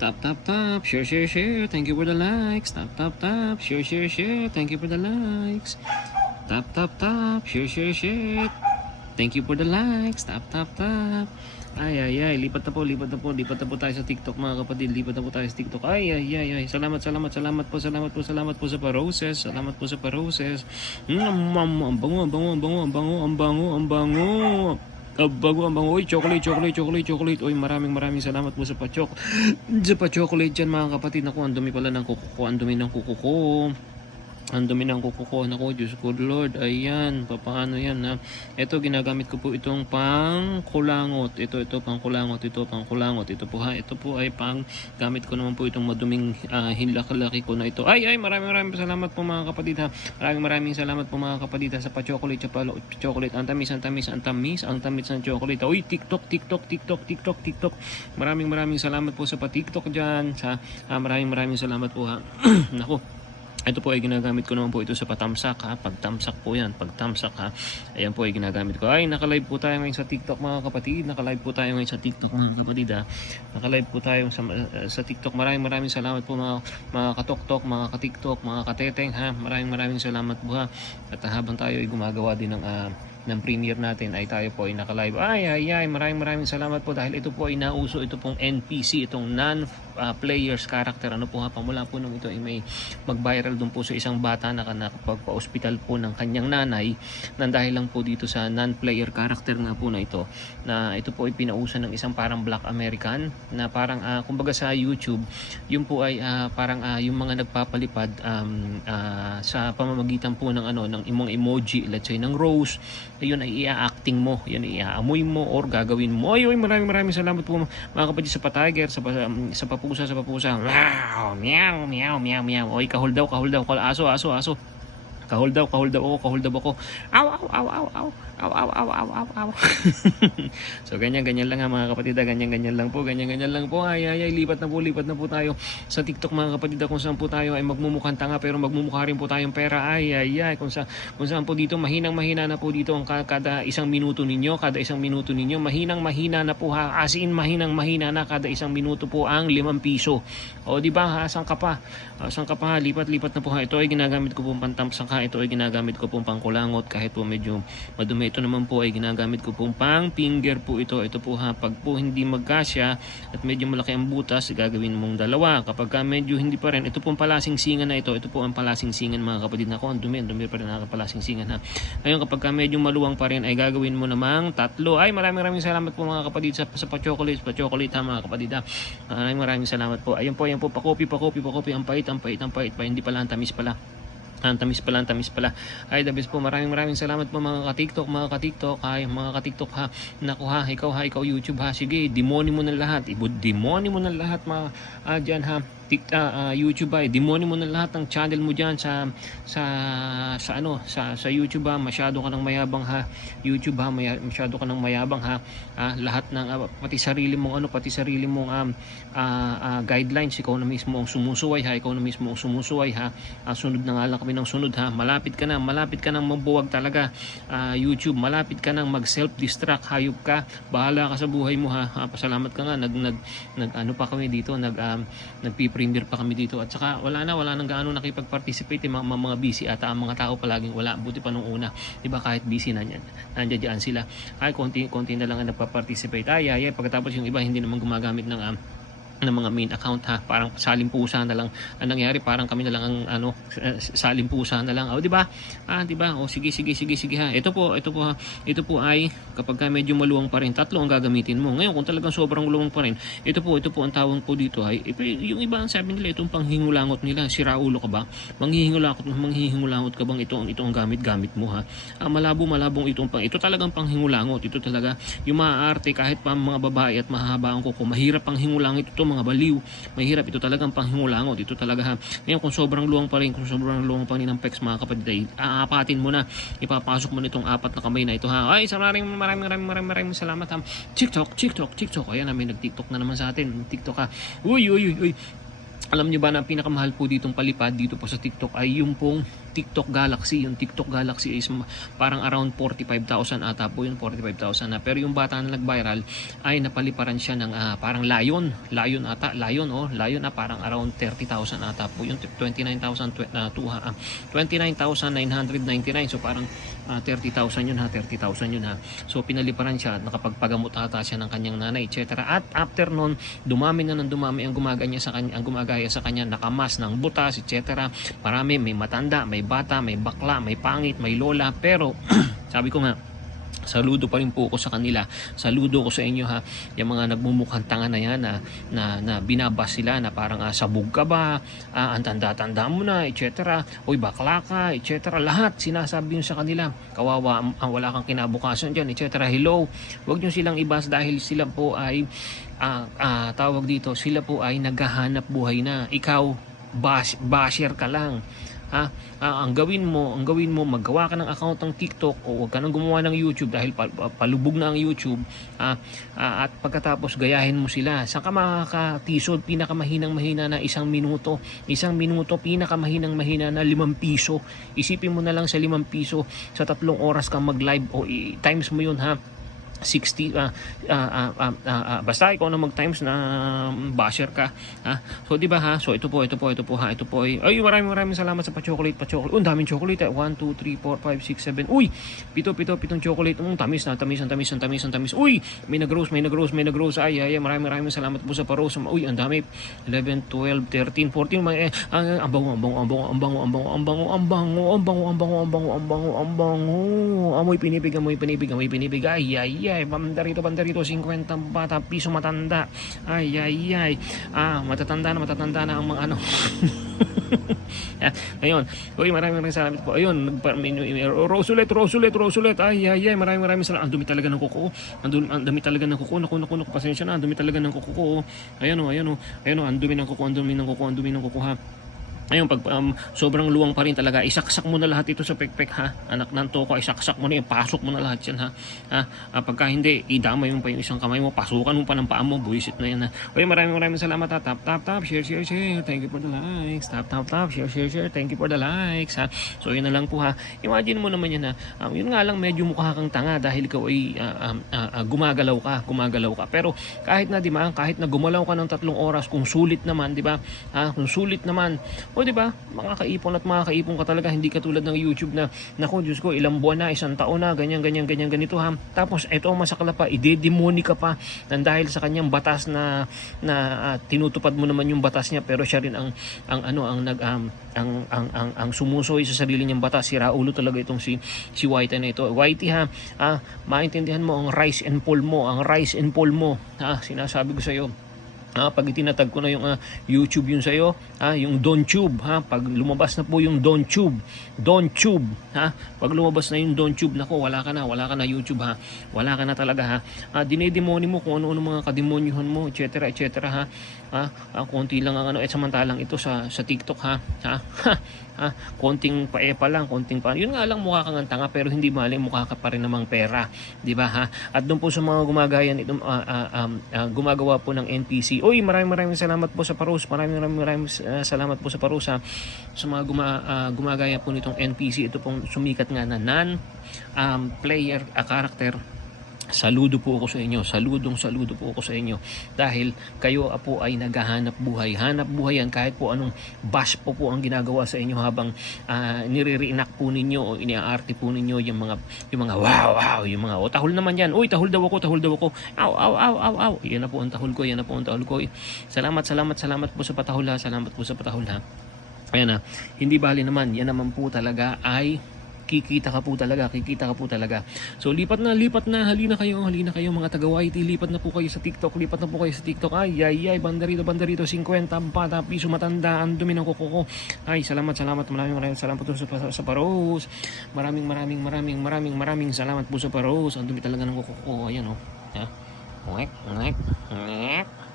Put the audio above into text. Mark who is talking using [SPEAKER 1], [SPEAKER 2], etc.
[SPEAKER 1] Tap, tap, tap. Share, share, share. Thank you for the likes. Tap, tap, tap. Share, share, share. Thank you for the likes. Tap, tap, tap. Share, share, share. Thank you for the likes. Tap, tap, tap. Ay, ay, ay. Lipat na po, lipat na po. Lipat na po tayo sa TikTok mga kapatid. Lipat na po tayo sa TikTok. Ay, ay, ay, ay. Salamat, salamat, salamat po. Salamat po, salamat po sa paroses. Salamat po sa paroses. Mm, ang bango, ang bango, ang bango, ang bango, ang bango, ang bango. Ang bango, ang bango. Uy, chocolate, chocolate, chocolate, chocolate. Uy, maraming maraming salamat po sa pachok. Sa pa-chocolate dyan mga kapatid. Naku, ang dumi pala ng kuko ko. Ang dumi ng kuko ko. Ang dumi ng kuko ko. Diyos ko Lord. Ayan, papaano yan ha. Ito, ginagamit ko po itong pang kulangot. Ito, ito, pang kulangot. Ito, pang kulangot. Ito po ha. Ito po ay pang gamit ko naman po itong maduming uh, hinlaki ko na ito. Ay, ay, maraming maraming salamat po mga kapatid ha. Maraming maraming salamat po mga kapatid ha, sa pa-chocolate, sa pa-chocolate. Ang tamis, ang tamis, ang tamis, ang tamis ng chocolate. Uy, TikTok, TikTok, TikTok, TikTok, TikTok. Maraming maraming salamat po sa pa-TikTok dyan. Sa, ah, maraming maraming salamat po ha. Naku, ito po ay ginagamit ko naman po ito sa patamsak ha. Pagtamsak po yan. Pagtamsak ha. Ayan po ay ginagamit ko. Ay, nakalive po tayo ngayon sa TikTok mga kapatid. Nakalive po tayo ngayon sa TikTok mga kapatid ha. Nakalive po tayo sa, uh, sa TikTok. Maraming maraming salamat po mga, mga katoktok, mga katiktok, mga kateteng ha. Maraming maraming salamat po ha. At habang tayo ay gumagawa din ng uh, ng premiere natin ay tayo po ay naka-live. Ay, ay, ay, maraming maraming salamat po dahil ito po ay nauso, ito pong NPC, itong non-players character. Ano po ha, pamula po nung ito ay may mag-viral doon po sa isang bata na nakapagpa-hospital po ng kanyang nanay nang dahil lang po dito sa non-player character nga po na ito na ito po ay pinausan ng isang parang black American na parang uh, kumbaga sa YouTube yung po ay uh, parang uh, yung mga nagpapalipad um, uh, sa pamamagitan po ng ano ng imong emoji let's say ng rose yun ay i-acting mo, yun ay iaamoy mo or gagawin mo. Ay, ay maraming maraming salamat po mga kapatid sa pa-tiger, sa, um, sa papusa, sa papusa. Wow, meow, meow, meow, meow. Oy, kahol daw, kahol daw, aso, aso, aso. Kahol daw, kahol daw ako, kahol daw ako. Aw, aw, aw, aw, aw. Aw, aw, aw, aw, aw, aw. so, ganyan, ganyan lang ha mga kapatid. Ganyan, ganyan lang po. Ganyan, ganyan lang po. Ay, ay, ay, lipat na po, lipat na po tayo sa TikTok mga kapatid. Kung saan po tayo ay magmumukhang tanga pero magmumukha rin po tayong pera. Ay, ay, ay. Kung, sa, kung saan po dito, mahinang mahina na po dito ang kada isang minuto ninyo. Kada isang minuto ninyo. Mahinang mahina na po ha. As in, mahinang mahina na kada isang minuto po ang limang piso. O, di ba ha? Saan ka pa? Uh, ka pa? Lipat, lipat na po ha. Ito ay ginagamit ko pong pantamsak ha. Ito ay ginagamit ko pong pangkulangot kahit po medyo madumi ito naman po ay ginagamit ko pong pang finger po ito. Ito po ha, pag po hindi magkasya at medyo malaki ang butas, gagawin mong dalawa. Kapag ka medyo hindi pa rin, ito pong palasing singan na ito. Ito po ang palasing singan mga kapatid na ko. Ang dumi, ang dumi pa rin nakapalasing singan ha. Ngayon kapag ka medyo maluwang pa rin ay gagawin mo namang tatlo. Ay maraming maraming salamat po mga kapatid sa, sa pa-chocolate, pa-chocolate ha mga kapatid ha. Maraming maraming salamat po. Ayun po, ayun po, pa-copy, pa-copy, pa-copy. Ang pait, ang pait, ang pait pa. Hindi pala, ang tamis pala. Ang tamis pala, ang tamis pala. Ay, the po. Maraming maraming salamat po mga ka-TikTok, mga ka-TikTok. Ay, mga ka-TikTok ha. Naku ha, ikaw ha, ikaw YouTube ha. Sige, demoni mo na lahat. Ibo, demoni mo na lahat mga uh, dyan ha. Tik, uh, uh, YouTube ay demoni mo na lahat ng channel mo diyan sa sa sa ano sa sa YouTube ha masyado ka nang mayabang ha YouTube ha maya, masyado ka nang mayabang ha ah, lahat ng uh, pati sarili mong ano pati sarili mong um, uh, uh, guidelines ikaw na mismo ang sumusuway ha ikaw na mismo ang sumusuway ha uh, sunod na nga lang kami ng sunod ha malapit ka na malapit ka nang mabuwag talaga uh, YouTube. Malapit ka nang mag self destruct hayop ka. Bahala ka sa buhay mo ha, ha pasalamat ka nga. Nag nag, nag ano pa kami dito? Nag um, nagpi-premier pa kami dito. At saka wala na wala nang gaano nakipag-participate yung mga, mga busy at ang mga tao palaging wala. Buti pa nung una di ba kahit busy na yan nandiyan sila. Ay konti konti na lang ang nagpa-participate. Ay ay, ay pagkatapos yung iba hindi naman gumagamit ng um, ng mga main account ha? Parang salimpusa na lang ang nangyari. Parang kami na lang ang ano salimpusa na lang. Oh di ba? Ah di ba? Oh sige sige sige sige ha? Ito po ito po ha? Ito po ay kapag ka medyo maluwang pa rin tatlo ang gagamitin mo. Ngayon kung talagang sobrang luwang pa rin ito po ito po ang tawag po dito ay yung iba ang sabi nila itong panghingulangot nila siraulo ka ba? Manghihingulangot manghihingulangot ka bang ito ang ito ang gamit gamit mo ha? Ah, malabo malabong itong pang ito talagang panghingulangot. Ito talaga yung maaarte kahit pa mga babae at mahahaba ang kuko mahirap pang hingulangot ito mga baliw. Mahirap ito talagang panghingulangot. Ito talaga ha. Ngayon kung sobrang luwang pa rin, kung sobrang luwang pa rin ng pecs mga kapatid aapatin mo na. Ipapasok mo nitong apat na kamay na ito ha. Ay, maraming maraming maraming maraming, maraming salamat ha. TikTok, TikTok, TikTok. Ayan na may nag-TikTok na naman sa atin. TikTok ha. Uy, uy, uy, uy. Alam niyo ba na pinakamahal po ditong palipad dito po sa TikTok ay yung pong TikTok Galaxy. Yung TikTok Galaxy is parang around 45,000 ata po yun, 45,000 na. Pero yung bata na nag-viral ay napaliparan siya ng ah, parang Lion. Lion ata, Lion oh, Lion na parang around 30,000 ata po yun, 29,000 tw- ah, tuha- ah, 29,999. So parang ah, 30,000 yun ha, 30,000 yun ha. So pinaliparan siya, nakapagpagamot ata siya ng kanyang nanay, etc. At after nun, dumami na ng dumami ang gumaganya sa kanya, ang gumagaya sa kanya, nakamas ng butas, etc. Marami, may matanda, may bata, may bakla, may pangit, may lola, pero sabi ko nga, Saludo pa rin po ako sa kanila. Saludo ko sa inyo ha. Yung mga nagmumukhang tanga na yan na, na, na binabas sila na parang ah, sabog ka ba, ah, ang tanda-tanda mo na, etc. Uy, bakla ka, etc. Lahat sinasabi nyo sa kanila. Kawawa, ang- ang wala kang kinabukasan dyan, etc. Hello, huwag nyo silang ibas dahil sila po ay, ah, ah, tawag dito, sila po ay naghahanap buhay na. Ikaw, bash, basher ka lang ha? Ah, ang gawin mo ang gawin mo maggawa ka ng account ng TikTok o huwag ka nang gumawa ng YouTube dahil pa- pa- palubog na ang YouTube ah, ah, at pagkatapos gayahin mo sila. Saan ka makakatisod? Pinakamahinang mahina na isang minuto. Isang minuto pinakamahinang mahina na limang piso. Isipin mo na lang sa limang piso sa tatlong oras kang mag live o i- times mo yun ha 60 ah ah, ah, ah, ah, ah, basta ikaw na mag times na um, basher ka ha so di ba ha so ito po ito po ito po ha ito po ay, ay maraming maraming salamat sa pa-chocolate pa-chocolate oh, ang daming chocolate eh. 1 2 3 4 5 6 7 uy pito pito pitong chocolate um, tamis na tamis ang tamis ang tamis ang tamis uy may nag-rose may nag-rose may nag-rose ay ay maraming maraming salamat po sa pa-rose uy ang dami 11 12 13 14 mga eh, ang ang bango ang bango ang bango ang bango ang bango ang bango ang bango ang bango ang bango ang bango ang bango ang bango amoy pinibig amoy pinibig amoy pinibig ay ay ay banda rito banda rito 50 bata piso matanda ay ay ay ah matatanda na matatanda na ang mga ano Yan. Ngayon, uy, maraming maraming salamat po. Ayun, rose ulit, rose. Ay, ay, ay, maraming maraming salamat. Ang dumi talaga ng kuko. Ang dumi, ang dumi talaga ng kuko. Naku, naku, naku, pasensya na. Ang dumi talaga ng kuko ko. Ayan o, ayan o. Ayan o, ang dumi ng kuko, ang dumi ng kuko, ang dumi ng kuko ha. Ayun, pag um, sobrang luwang pa rin talaga, isaksak mo na lahat ito sa pekpek ha. Anak ng toko, isaksak mo na yan, pasok mo na lahat yan ha. ha? Ah, pagka hindi, idamay mo pa yung isang kamay mo, pasukan mo pa ng paa mo, buwisit na yan ha. Okay, maraming maraming salamat ha. Tap, tap, tap, share, share, share. Thank you for the likes. Tap, tap, tap, share, share, share. Thank you for the likes ha. So yun na lang po ha. Imagine mo naman yan ha. Um, yun nga lang medyo mukha kang tanga dahil ikaw ay ah, um, ah, ah, gumagalaw ka, gumagalaw ka. Pero kahit na di ba, kahit na gumalaw ka ng tatlong oras, kung sulit naman, di ba? Ha, kung sulit naman, o di ba, mga kaipon at mga kaipon ka talaga, hindi katulad ng YouTube na, naku, Diyos ko, ilang buwan na, isang taon na, ganyan, ganyan, ganyan, ganito ha. Tapos, eto masakla pa, idedemoni ka pa nang dahil sa kanyang batas na, na ah, tinutupad mo naman yung batas niya, pero siya rin ang, ang ano, ang nag, um, ang, ang, ang, ang sumusoy sa sarili niyang batas, si Raulo talaga itong si, si Whitey na ito. Whitey ha, ah, maintindihan mo ang rise and fall mo, ang rise and fall mo, ha, sinasabi ko sa iyo, Ah, pag itinatag ko na yung ah, YouTube yun sa iyo, ah, yung Don Tube, ha, pag lumabas na po yung Don Tube, Don Tube, ha, pag lumabas na yung Don Tube, nako, wala ka na, wala ka na YouTube, ha, wala ka na talaga, ha, ah, dinedemoni mo kung ano-ano mga kademonyuhan mo, etc., etc., ha, ha, ah, konti lang ang ano, eh, samantalang ito sa, sa TikTok, ha, ha, ha, ha, konting paepa lang, konting pa, yun nga lang mukha kang ang tanga, pero hindi mali, mukha ka pa rin namang pera, di ba, ha, at doon po sa mga gumagaya nito, ah, ah, um, ah, gumagawa po ng NPC, Uy, maraming maraming salamat po sa Parus. Maraming maraming maraming uh, salamat po sa Parus ha. Sa mga guma, ah, gumagaya po nitong NPC. Ito pong sumikat nga na non um, player a character. Saludo po ako sa inyo. Saludong saludo po ako sa inyo. Dahil kayo ah, po ay naghahanap buhay. Hanap buhay yan kahit po anong bash po po ang ginagawa sa inyo habang uh, nire-reenact po ninyo o iniaarte po ninyo yung mga yung mga wow wow yung mga oh, tahol naman yan. Uy, tahol daw ako, tahol daw ako. Aw aw aw aw aw. Yan na po ang tahol ko, yan na po ang tahol ko. Salamat, salamat, salamat po sa patahol ha. Salamat po sa patahol ha. Ayan na, hindi bali naman, yan naman po talaga ay kikita ka po talaga, kikita ka po talaga. So lipat na, lipat na, halina kayo, halina kayo mga taga YT, lipat na po kayo sa TikTok, lipat na po kayo sa TikTok. Ay, ay, ay, banda rito, banda rito, 50, bata, piso, matanda, ang dumi ng kuko ko. Ay, salamat, salamat, maraming maraming salamat po sa, sa, sa Paros. Maraming, maraming, maraming, maraming, maraming salamat po sa Paros. Ang dumi talaga ng kuko ko. Ayan, oh. Ha? Ngek, ngek, ngek.